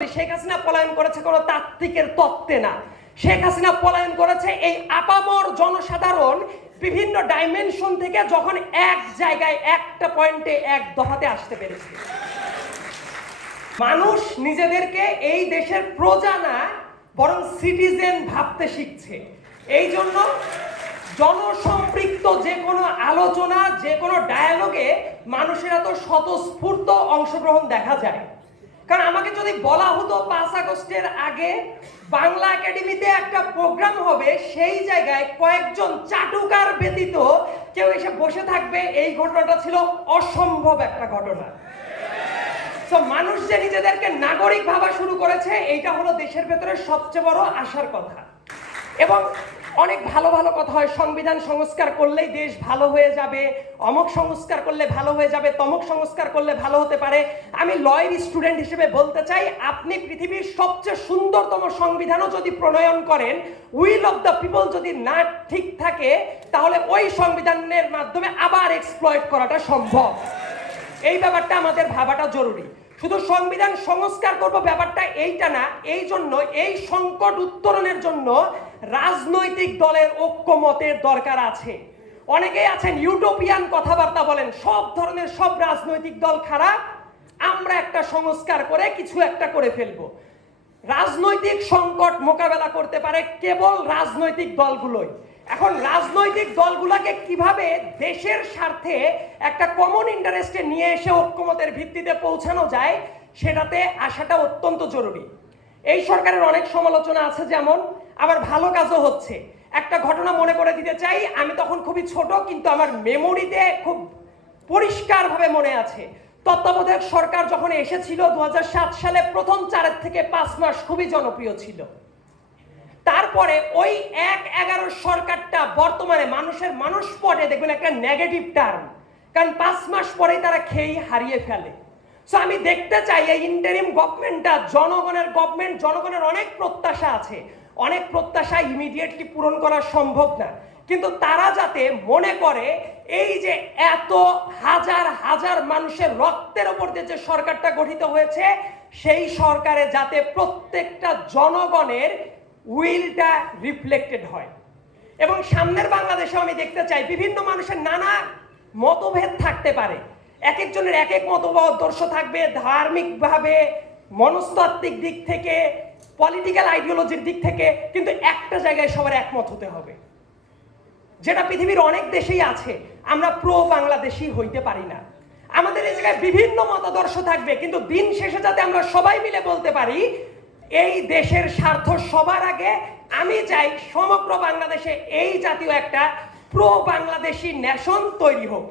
শেখ হাসিনা পলায়ন করেছে কোনো তাত্ত্বিকের তত্ত্বে না। শেখ হাসিনা পলায়ন করেছে এই আপামর জনসাধারণ বিভিন্ন ডাইমেনশন থেকে যখন এক জায়গায় একটা পয়েন্টে এক দফাতে আসতে পেরেছে। মানুষ নিজেদেরকে এই দেশের প্রজা না বরং সিটিজেন ভাবতে শিখছে। এই জন্য জনসম্পৃক্ত যে কোনো আলোচনা, যে কোনো ডায়ালগে মানুষের এত স্বতঃস্ফূর্ত অংশগ্রহণ দেখা যায়। কারণ আমাকে যদি বলা হতো 5 আগস্টের আগে বাংলা একাডেমিতে একটা প্রোগ্রাম হবে, সেই জায়গায় কয়েকজন চাটুকার ব্যতীত কেউ এসে বসে থাকবে, এই ঘটনাটা ছিল অসম্ভব একটা ঘটনা। তো মানুষ যে নিজেদেরকে নাগরিক ভাবা শুরু করেছে, এইটা হলো দেশের ভেতরে সবচেয়ে বড় আশার কথা। এবং অনেক ভালো ভালো কথা হয়, সংবিধান সংস্কার করলেই দেশ ভালো হয়ে যাবে, অমুক সংস্কার করলে ভালো হয়ে যাবে, তমুক সংস্কার করলে ভালো হতে পারে। আমি লয়ের স্টুডেন্ট হিসেবে বলতে চাই, আপনি পৃথিবীর সবচেয়ে সুন্দরতম সংবিধানও যদি প্রণয়ন করেন, উইল অফ দ্য পিপল যদি না ঠিক থাকে, তাহলে ওই সংবিধানের মাধ্যমে আবার এক্সপ্লয়েট করাটা সম্ভব। এই ব্যাপারটা আমাদের ভাবাটা জরুরি। শুধু সংবিধান সংস্কার করব ব্যাপারটা এইটা না। এই জন্য এই সংকট উত্তরণের জন্য রাজনৈতিক দলের ঐক্যমতের দরকার আছে। অনেকেই আছেন ইউটোপিয়ান কথাবার্তা বলেন, সব ধরনের সব রাজনৈতিক দল খারাপ, আমরা একটা সংস্কার করে কিছু একটা করে ফেলবো। রাজনৈতিক সংকট মোকাবেলা করতে পারে কেবল রাজনৈতিক দলগুলোই। এখন রাজনৈতিক দলগুলোকে কিভাবে দেশের স্বার্থে একটা কমন ইন্টারেস্টে নিয়ে এসে ঐক্যমতের ভিত্তিতে পৌঁছানো যায়, সেটাতে আসাটা অত্যন্ত জরুরি। এই সরকারের অনেক সমালোচনা আছে, যেমন আবার ভালো কাজও হচ্ছে। একটা ঘটনা মনে করে দিতে চাই, আমি তখন খুবই ছোট, কিন্তু আমার মেমোরিতে খুব পরিষ্কারভাবে মনে আছে। তত্ত্বাবধায়ক সরকার যখন এসেছিল 2007 সালে, প্রথম 4 থেকে 5 মাস খুবই জনপ্রিয় ছিল। তারপরে ওই 1-11 সরকারটা বর্তমানে মানুষের মানুষপটে দেখবেন একটা নেগেটিভ টার্ম, কারণ 5 মাস পরেই তারা খেই হারিয়ে ফেলে। সো আমি দেখতে চাই এই ইন্টারিম গভর্নমেন্টটা জনগণের গভর্নমেন্ট, জনগণের অনেক প্রত্যাশা আছে, অনেক প্রত্যাশা ইমিডিয়েটলি পূরণ করা সম্ভব না, কিন্তু তারা যাতে মনে করে এই যে এত হাজার হাজার মানুষের রক্তের উপর যে সরকারটা গঠিত হয়েছে, সেই সরকারে যাতে প্রত্যেকটা জনগণের উইলটা রিফ্লেক্টেড হয়। এবং সামনের বাংলাদেশে আমি দেখতে চাই বিভিন্ন মানুষের নানা মতভেদ থাকতে পারে, এক একজনের এক এক মতাদর্শ থাকবে, ধার্মিকভাবে, মনস্তাত্ত্বিক দিক থেকে, পলিটিক্যাল আইডিওলজির দিক থেকে, কিন্তু একটা জায়গায় সবার একমত হতে হবে, যেটা পৃথিবীর অনেক দেশেই আছে। আমরা প্রো বাংলাদেশি হইতে পারি না, আমাদের এই জায়গায় বিভিন্ন মতাদর্শ থাকবে, কিন্তু দিন শেষে যাতে আমরা সবাই মিলে বলতে পারি এই দেশের স্বার্থ সবার আগে। আমি চাই সমগ্র বাংলাদেশে এই জাতীয় একটা প্রো বাংলাদেশি নেশন তৈরি হোক।